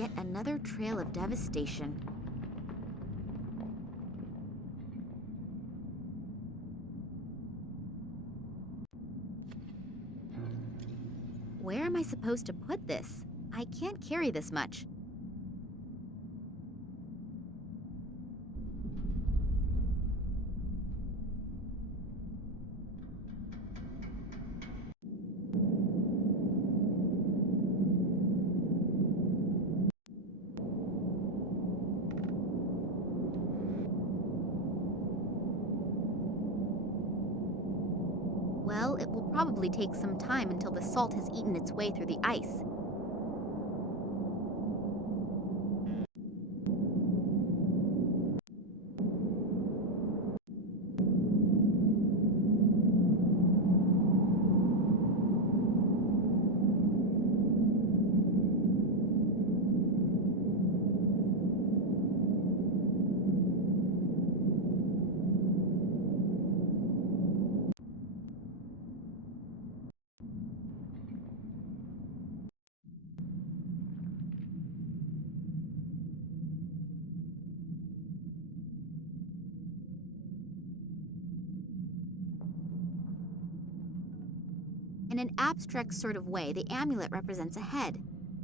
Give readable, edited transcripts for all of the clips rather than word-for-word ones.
Yet another trail of devastation. Where am I supposed to put this? I can't carry this much. Well, it will probably take some time until the salt has eaten its way through the ice. In an abstract sort of way, the amulet represents a head.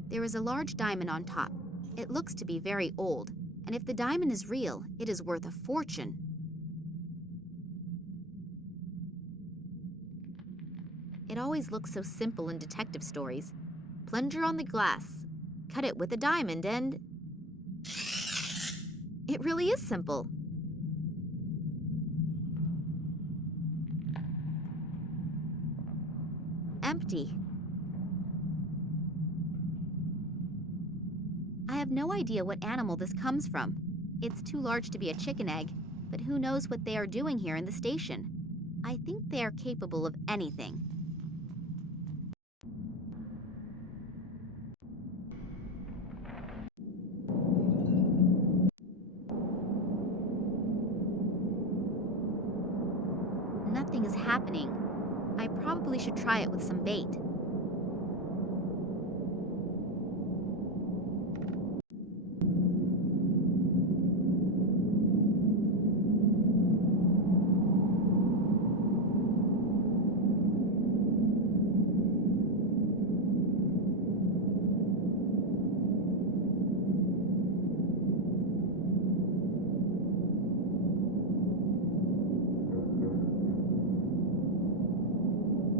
There is a large diamond on top. It looks to be very old, and if the diamond is real, it is worth a fortune. It always looks so simple in detective stories. Plunger on the glass, cut it with a diamond, and... it really is simple. Empty. I have no idea what animal this comes from. It's too large to be a chicken egg, but who knows what they are doing here in the station. I think they are capable of anything. Nothing is happening. I probably should try it with some bait.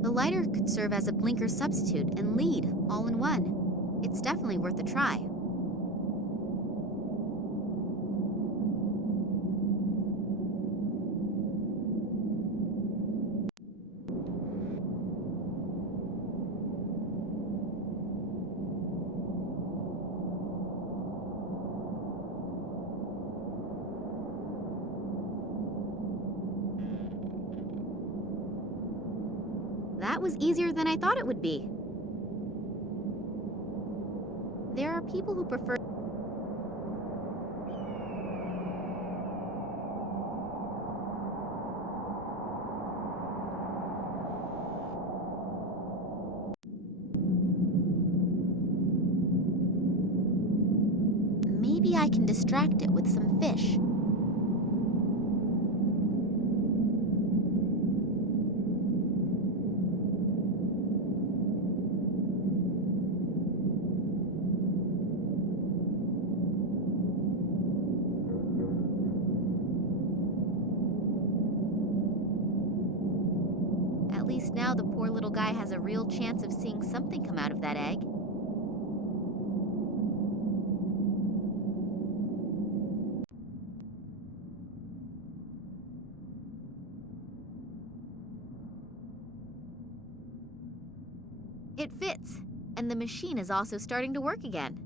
The lighter could serve as a blinker substitute and lead all in one. It's definitely worth a try. That was easier than I thought it would be. There are people who prefer... Maybe I can distract it with some fish. At least now the poor little guy has a real chance of seeing something come out of that egg. It fits, and the machine is also starting to work again.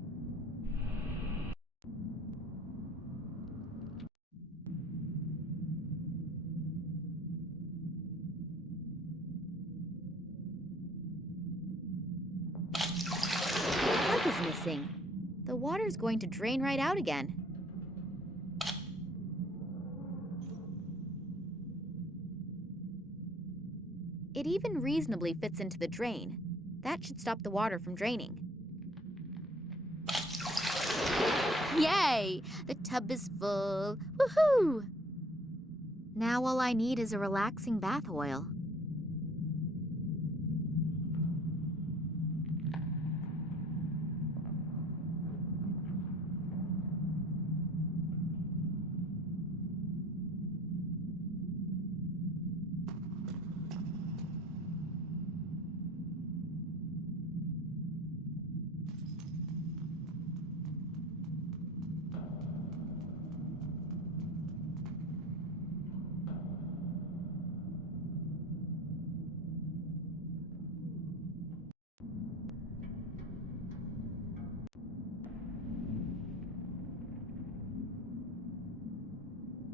The plug is missing. The water's going to drain right out again. It even reasonably fits into the drain. That should stop the water from draining. Hooray! The tub is full. Woohoo! Now all I need is a relaxing bath oil.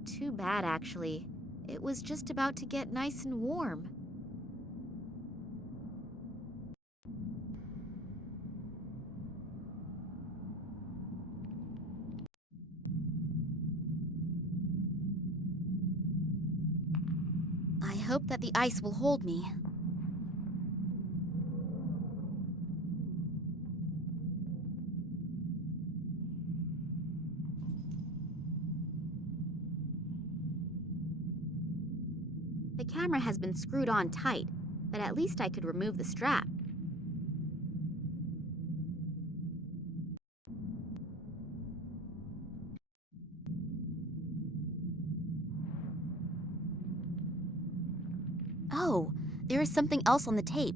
Too bad, actually. It was just about to get nice and warm. I hope that the ice will hold me. The camera has been screwed on tight, but at least I could remove the strap. Oh, there is something else on the tape.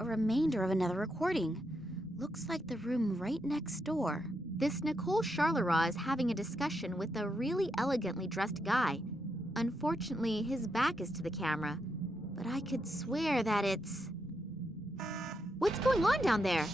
A remainder of another recording. Looks like the room right next door. This Nicole Charleroi is having a discussion with a really elegantly dressed guy. Unfortunately, his back is to the camera, but I could swear that it's... What's going on down there?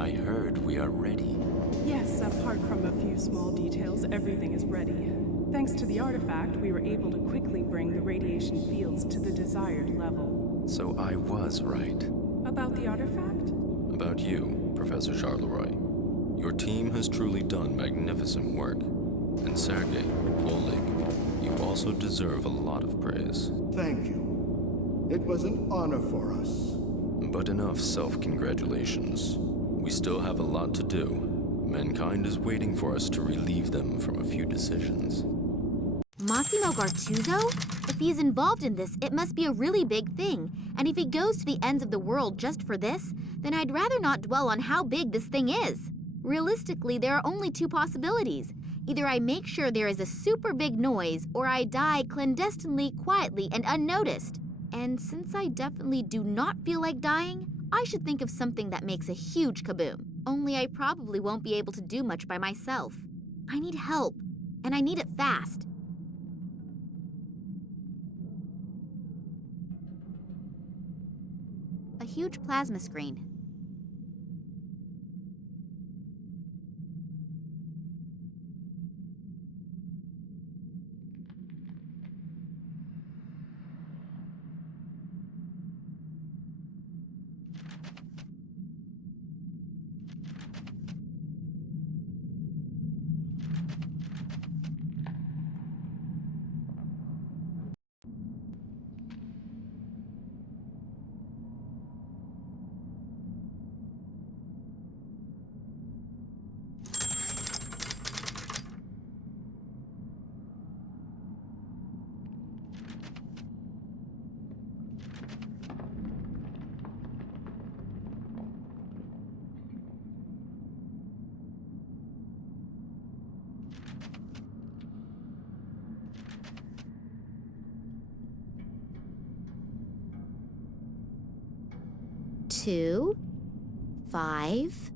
I heard we are ready. Yes, apart from a few small details, everything is ready. Thanks to the artifact, we were able to quickly bring the radiation fields to the desired level. So I was right. About the artifact? About you, Professor Charleroi. Your team has truly done magnificent work. And Sergei, Oleg, you also deserve a lot of praise. Thank you. It was an honor for us. But enough self-congratulations. We still have a lot to do. Mankind is waiting for us to relieve them from a few decisions. Massimo Gartuzzo? If he's involved in this, it must be a really big thing. And if he goes to the ends of the world just for this, then I'd rather not dwell on how big this thing is. Realistically, there are only two possibilities. Either I make sure there is a super big noise, or I die clandestinely, quietly, and unnoticed. And since I definitely do not feel like dying, I should think of something that makes a huge kaboom. Only I probably won't be able to do much by myself. I need help, and I need it fast. A huge plasma screen. Two, 5,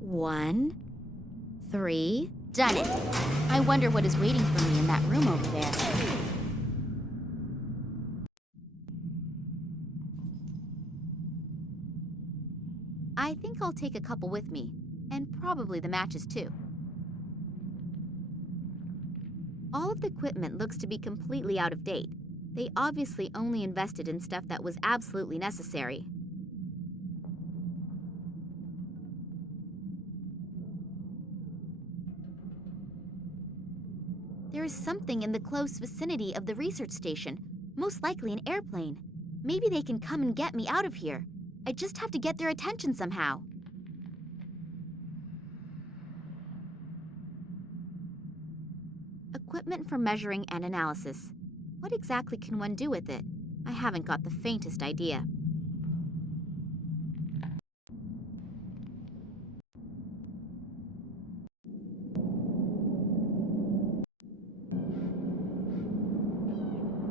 1, 3. Done it. I wonder what is waiting for me in that room over there. I think I'll take a couple with me, and probably the matches too. All of the equipment looks to be completely out of date. They obviously only invested in stuff that was absolutely necessary. There is something in the close vicinity of the research station. Most likely an airplane. Maybe they can come and get me out of here. I just have to get their attention somehow. Equipment for measuring and analysis. What exactly can one do with it? I haven't got the faintest idea.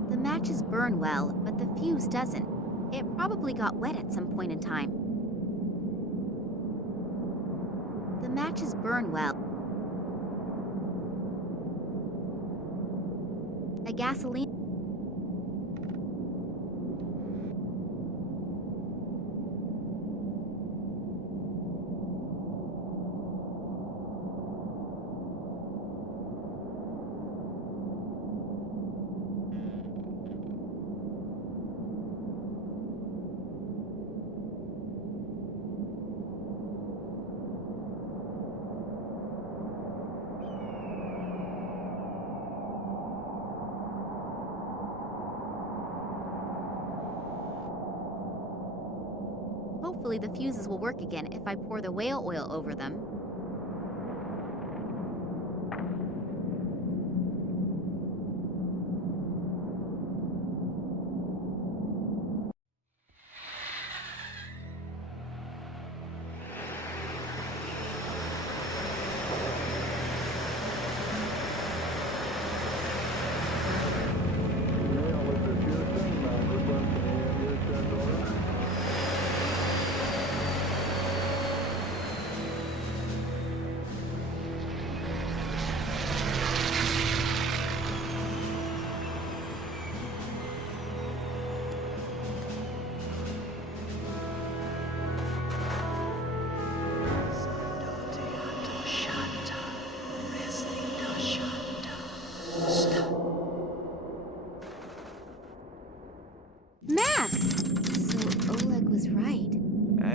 The matches burn well, but the fuse doesn't. It probably got wet at some point in time. The matches burn well. A gasoline. Hopefully the fuses will work again if I pour the whale oil over them.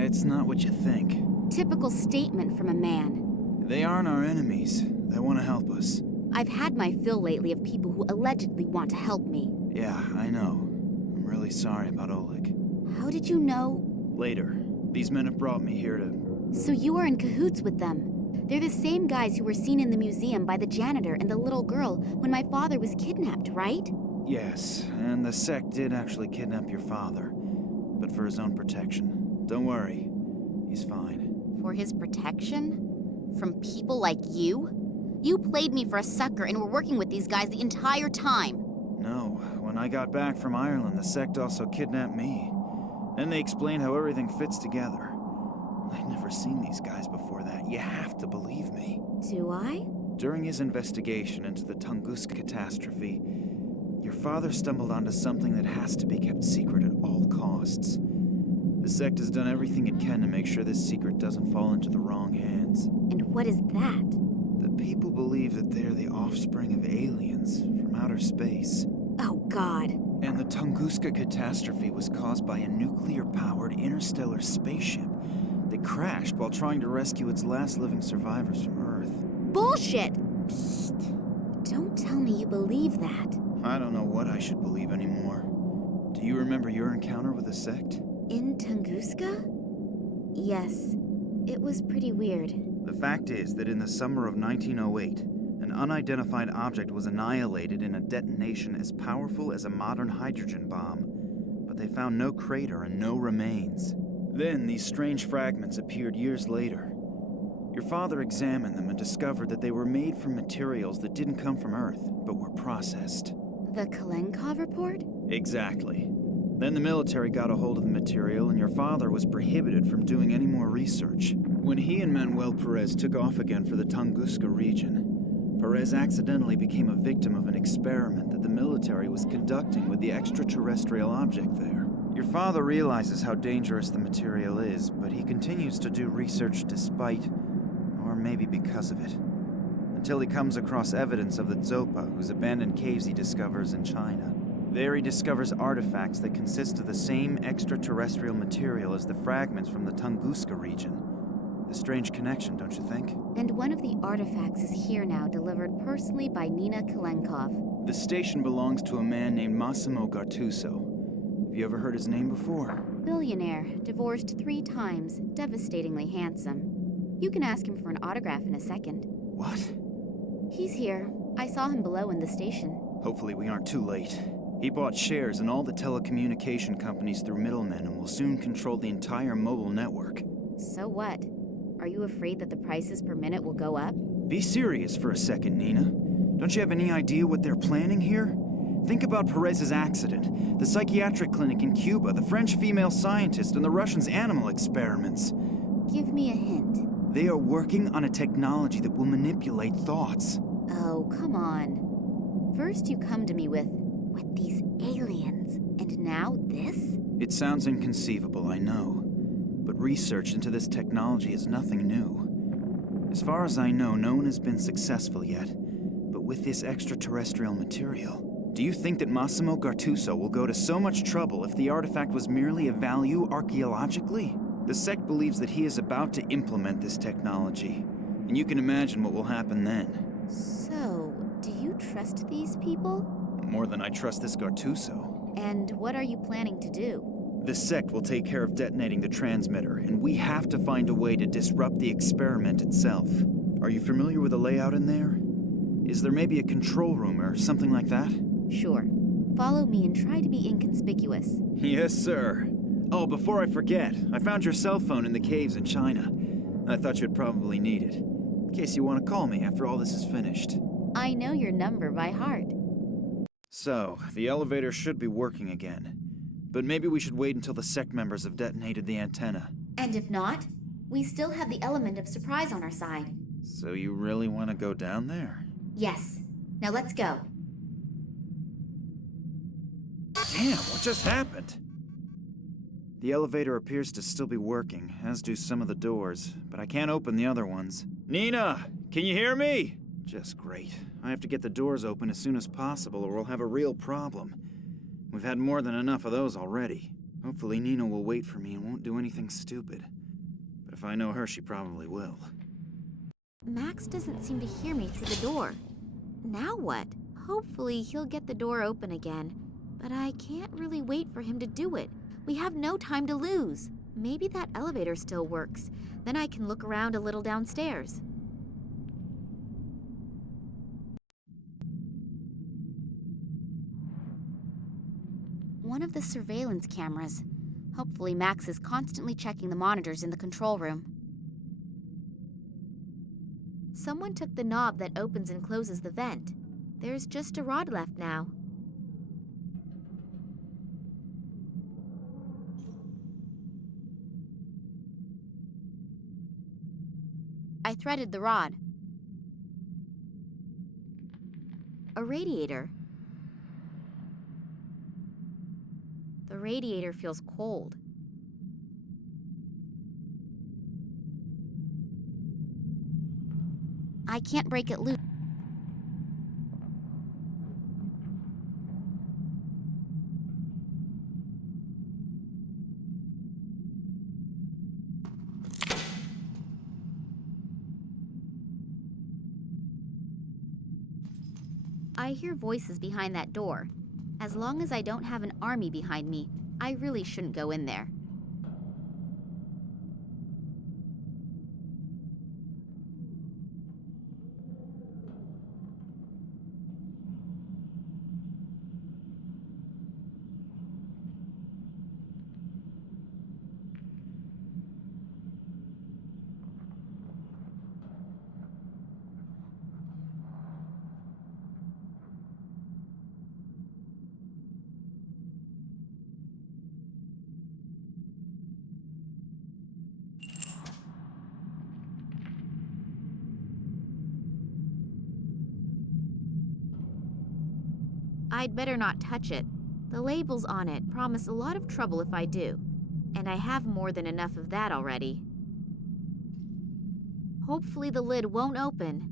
It's not what you think. Typical statement from a man. They aren't our enemies. They want to help us. I've had my fill lately of people who allegedly want to help me. Yeah, I know. I'm really sorry about Oleg. How did you know? Later. These men have brought me here to... So you are in cahoots with them. They're the same guys who were seen in the museum by the janitor and the little girl when my father was kidnapped, right? Yes, and the sect did actually kidnap your father. But for his own protection. Don't worry. He's fine. For his protection? From people like you? You played me for a sucker and were working with these guys the entire time. No. When I got back from Ireland, the sect also kidnapped me. Then they explained how everything fits together. I'd never seen these guys before that. You have to believe me. Do I? During his investigation into the Tunguska catastrophe, your father stumbled onto something that has to be kept secret at all costs. The sect has done everything it can to make sure this secret doesn't fall into the wrong hands. And what is that? The people believe that they're the offspring of aliens from outer space. Oh, God. And the Tunguska catastrophe was caused by a nuclear-powered interstellar spaceship that crashed while trying to rescue its last living survivors from Earth. Bullshit! Psst. Don't tell me you believe that. I don't know what I should believe anymore. Do you remember your encounter with the sect? In Tunguska? Yes. It was pretty weird. The fact is that in the summer of 1908, an unidentified object was annihilated in a detonation as powerful as a modern hydrogen bomb, but they found no crater and no remains. Then these strange fragments appeared years later. Your father examined them and discovered that they were made from materials that didn't come from Earth, but were processed. The Kalenkov report? Exactly. Then the military got a hold of the material, and your father was prohibited from doing any more research. When he and Manuel Perez took off again for the Tunguska region, Perez accidentally became a victim of an experiment that the military was conducting with the extraterrestrial object there. Your father realizes how dangerous the material is, but he continues to do research despite, or maybe because of it, until he comes across evidence of the Zopa, whose abandoned caves he discovers in China. There he discovers artifacts that consist of the same extraterrestrial material as the fragments from the Tunguska region. A strange connection, don't you think? And one of the artifacts is here now, delivered personally by Nina Kalenkov. The station belongs to a man named Massimo Gattuso. Have you ever heard his name before? Billionaire, divorced 3 times, devastatingly handsome. You can ask him for an autograph in a second. What? He's here. I saw him below in the station. Hopefully we aren't too late. He bought shares in all the telecommunication companies through middlemen and will soon control the entire mobile network. So what? Are you afraid that the prices per minute will go up? Be serious for a second, Nina. Don't you have any idea what they're planning here? Think about Perez's accident, the psychiatric clinic in Cuba, the French female scientist, and the Russians' animal experiments. Give me a hint. They are working on a technology that will manipulate thoughts. Oh, come on. First you come to me with these aliens, and now this? It sounds inconceivable, I know. But research into this technology is nothing new. As far as I know, no one has been successful yet. But with this extraterrestrial material, do you think that Massimo Gattuso will go to so much trouble if the artifact was merely of value archaeologically? The sect believes that he is about to implement this technology, and you can imagine what will happen then. So, do you trust these people? More than I trust this Gattuso. And what are you planning to do? The sect will take care of detonating the transmitter, and we have to find a way to disrupt the experiment itself. Are you familiar with the layout in there? Is there maybe a control room or something like that? Sure. Follow me and try to be inconspicuous. Yes, sir. Oh, before I forget, I found your cell phone in the caves in China. I thought you'd probably need it, in case you want to call me after all this is finished. I know your number by heart. So, the elevator should be working again. But maybe we should wait until the sect members have detonated the antenna. And if not, we still have the element of surprise on our side. So you really want to go down there? Yes. Now let's go. Damn, what just happened? The elevator appears to still be working, as do some of the doors, but I can't open the other ones. Nina, can you hear me? Just great. I have to get the doors open as soon as possible or we'll have a real problem. We've had more than enough of those already. Hopefully Nina will wait for me and won't do anything stupid. But if I know her, she probably will. Max doesn't seem to hear me through the door. Now what? Hopefully he'll get the door open again. But I can't really wait for him to do it. We have no time to lose. Maybe that elevator still works. Then I can look around a little downstairs. One of the surveillance cameras. Hopefully Max is constantly checking the monitors in the control room. Someone took the knob that opens and closes the vent. There's just a rod left now. I threaded the rod. A radiator. The radiator feels cold. I can't break it loose. I hear voices behind that door. As long as I don't have an army behind me, I really shouldn't go in there. I'd better not touch it. The labels on it promise a lot of trouble if I do, and I have more than enough of that already. Hopefully the lid won't open.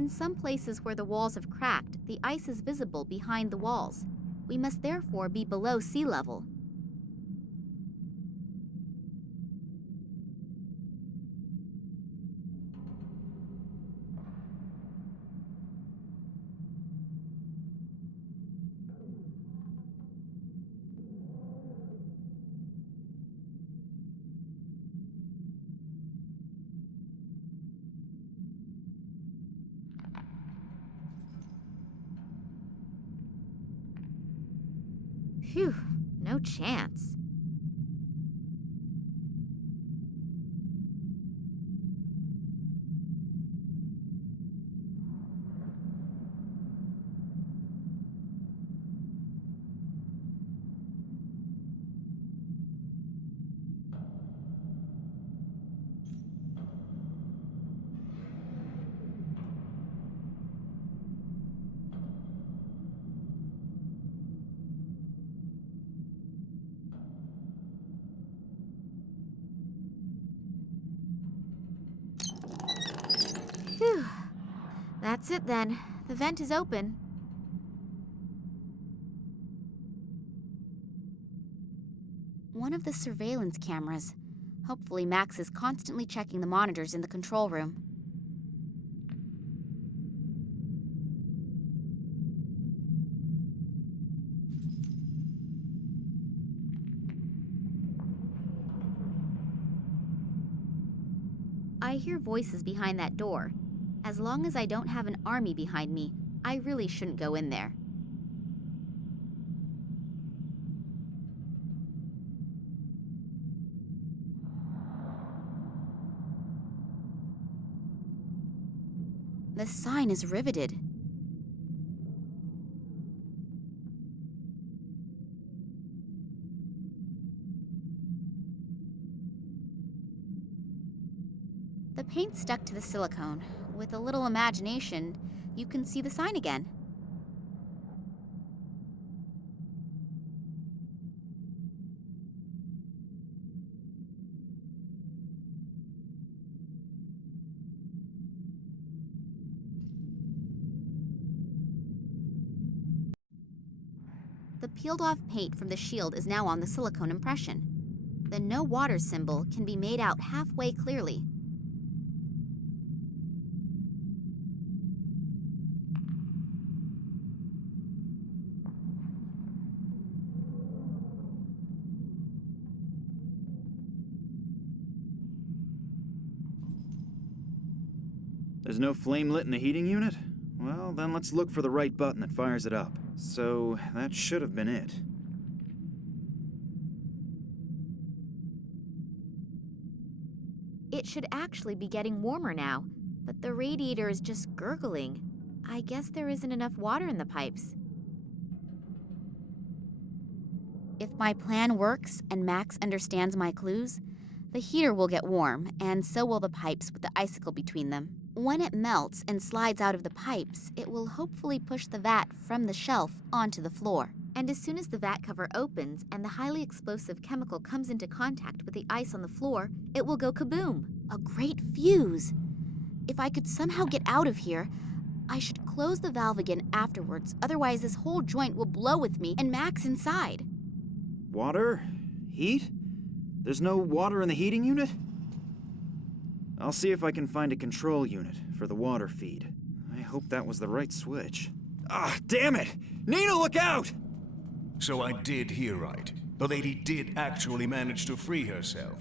In some places where the walls have cracked, the ice is visible behind the walls. We must therefore be below sea level. Phew, no chance. Phew. That's it then. The vent is open. One of the surveillance cameras. Hopefully Max is constantly checking the monitors in the control room. I hear voices behind that door. As long as I don't have an army behind me, I really shouldn't go in there. The sign is riveted. The paint stuck to the silicone. With a little imagination, you can see the sign again. The peeled off paint from the shield is now on the silicone impression. The no water symbol can be made out halfway clearly. There's no flame lit in the heating unit? Well, then let's look for the right button that fires it up. So, that should have been it. It should actually be getting warmer now, but the radiator is just gurgling. I guess there isn't enough water in the pipes. If my plan works and Max understands my clues, the heater will get warm, and so will the pipes with the icicle between them. When it melts and slides out of the pipes, it will hopefully push the vat from the shelf onto the floor. And as soon as the vat cover opens and the highly explosive chemical comes into contact with the ice on the floor, it will go kaboom! A great fuse! If I could somehow get out of here, I should close the valve again afterwards, otherwise this whole joint will blow with me and Max inside. Water? Heat? There's no water in the heating unit? I'll see if I can find a control unit for the water feed. I hope that was the right switch. Ah, damn it! Nina, look out! So I did hear right. The lady did actually manage to free herself.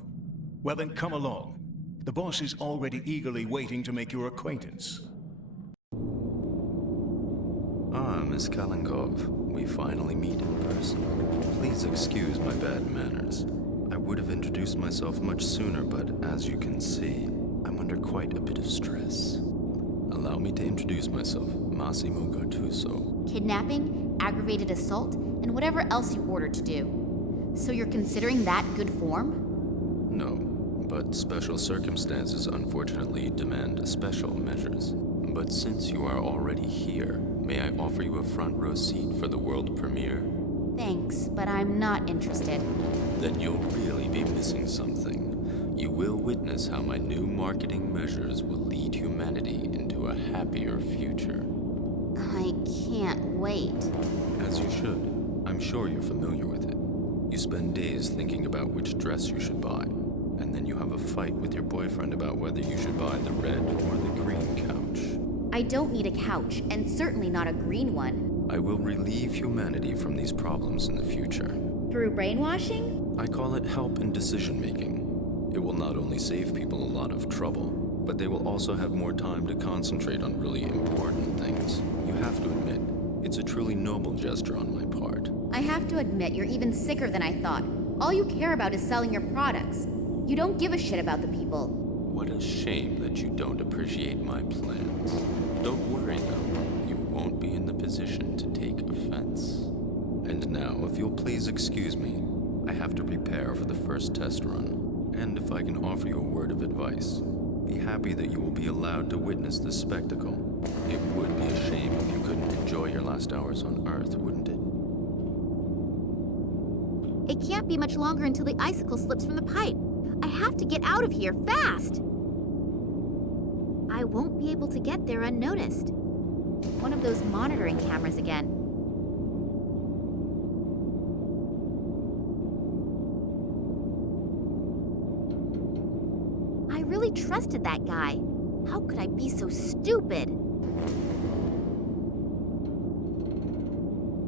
Well then, come along. The boss is already eagerly waiting to make your acquaintance. Ah, Miss Kalinkov. We finally meet in person. Please excuse my bad manners. I would have introduced myself much sooner, but as you can see, I'm under quite a bit of stress. Allow me to introduce myself, Massimo Gattuso. Kidnapping, aggravated assault, and whatever else you ordered to do. So you're considering that good form? No, but special circumstances unfortunately demand special measures. But since you are already here, may I offer you a front row seat for the world premiere? Thanks, but I'm not interested. Then you'll really be missing something. You will witness how my new marketing measures will lead humanity into to a happier future. I can't wait. As you should. I'm sure you're familiar with it. You spend days thinking about which dress you should buy, and then you have a fight with your boyfriend about whether you should buy the red or the green couch. I don't need a couch, and certainly not a green one. I will relieve humanity from these problems in the future. Through brainwashing? I call it help in decision-making. It will not only save people a lot of trouble, but they will also have more time to concentrate on really important things. You have to admit, it's a truly noble gesture on my part. I have to admit, you're even sicker than I thought. All you care about is selling your products. You don't give a shit about the people. What a shame that you don't appreciate my plans. Don't worry, though. You won't be in the position to take offense. And now, if you'll please excuse me, I have to prepare for the first test run. And if I can offer you a word of advice, be happy that you will be allowed to witness this spectacle. It would be a shame if you couldn't enjoy your last hours on Earth, wouldn't it? It can't be much longer until the icicle slips from the pipe. I have to get out of here, fast! I won't be able to get there unnoticed. One of those monitoring cameras again. I really trusted that guy. How could I be so stupid?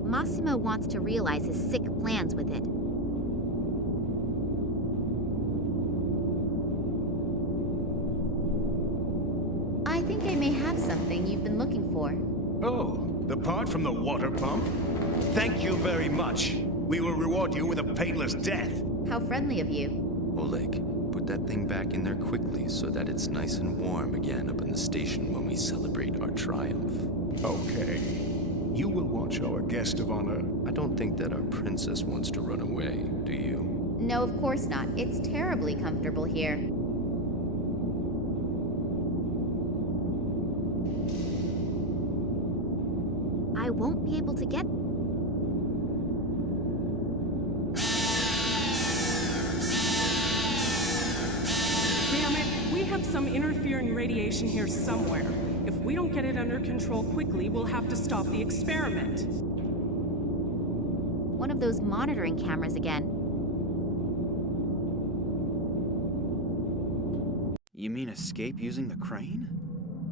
Massimo wants to realize his sick plans with it. I think I may have something you've been looking for. Oh, the part from the water pump? Thank you very much. We will reward you with a painless death. How friendly of you. Oleg, put that thing back in there quickly so that it's nice and warm again up in the station when we celebrate our triumph. Okay. You will watch our guest of honor. I don't think that our princess wants to run away, do you? No, of course not. It's terribly comfortable here. I won't be able to get... Damn it, we have some interfering radiation here somewhere. If we don't get it under control quickly, we'll have to stop the experiment. One of those monitoring cameras again. You mean escape using the crane?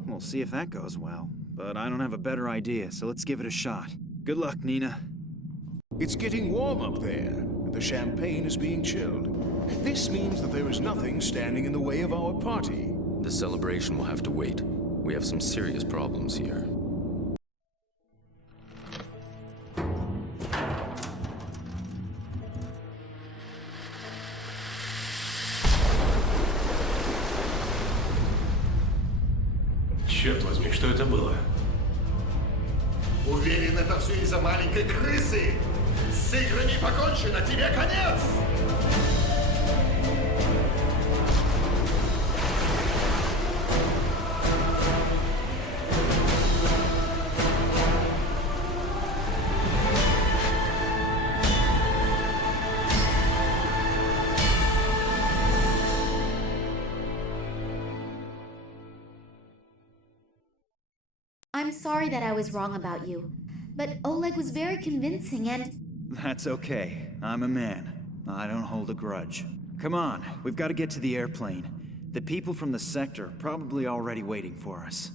We'll see if that goes well. But I don't have a better idea, so let's give it a shot. Good luck, Nina. It's getting warm up there, and the champagne is being chilled. This means that there is nothing standing in the way of our party. The celebration will have to wait. We have some serious problems here. Черт возьми, что это было? Уверен, это все из-за маленькой крысы. С играми покончено, тебе конец! I'm sorry that I was wrong about you, but Oleg was very convincing and... That's okay. I'm a man. I don't hold a grudge. Come on, we've got to get to the airplane. The people from the sector are probably already waiting for us.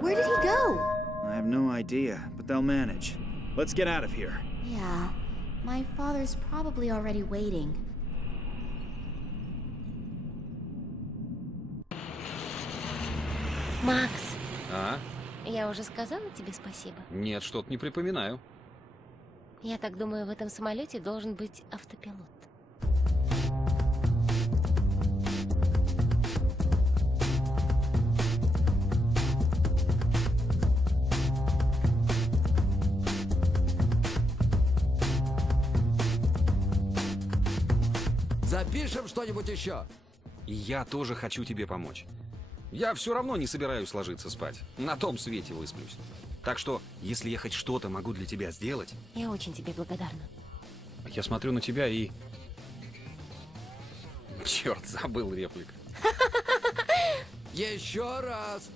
Where did he go? I have no idea, but they'll manage. Let's get out of here. Yeah, my father's probably already waiting. Макс, А? я уже сказала тебе спасибо? Нет, что-то не припоминаю. Я так думаю, в этом самолете должен быть автопилот. Запишем что-нибудь еще. И я тоже хочу тебе помочь. Я все равно не собираюсь ложиться спать. На том свете высплюсь. Так что, если я хоть что-то могу для тебя сделать... Я очень тебе благодарна. Я смотрю на тебя и... Черт, забыл реплик. Еще раз.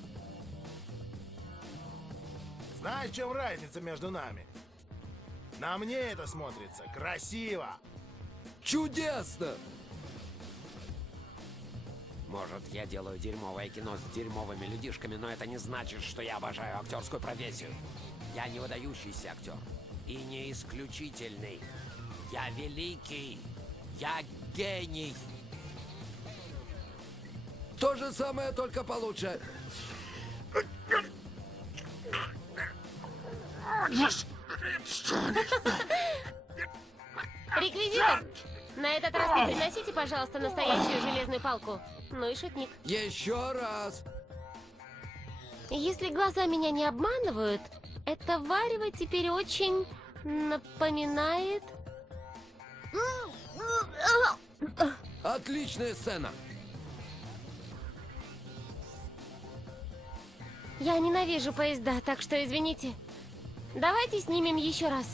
Знаешь, в чем разница между нами? На мне это смотрится красиво. Чудесно! Может, я делаю дерьмовое кино с дерьмовыми людишками, но это не значит, что я обожаю актерскую профессию. Я не выдающийся актер. И не исключительный. Я великий. Я гений. То же самое, только получше. Реквизитор! На этот раз не приносите, пожалуйста, настоящую железную палку. Ну и шутник. Еще раз. Если глаза меня не обманывают, это варево теперь очень напоминает... Отличная сцена. Я ненавижу поезда, так что извините. Давайте снимем еще раз.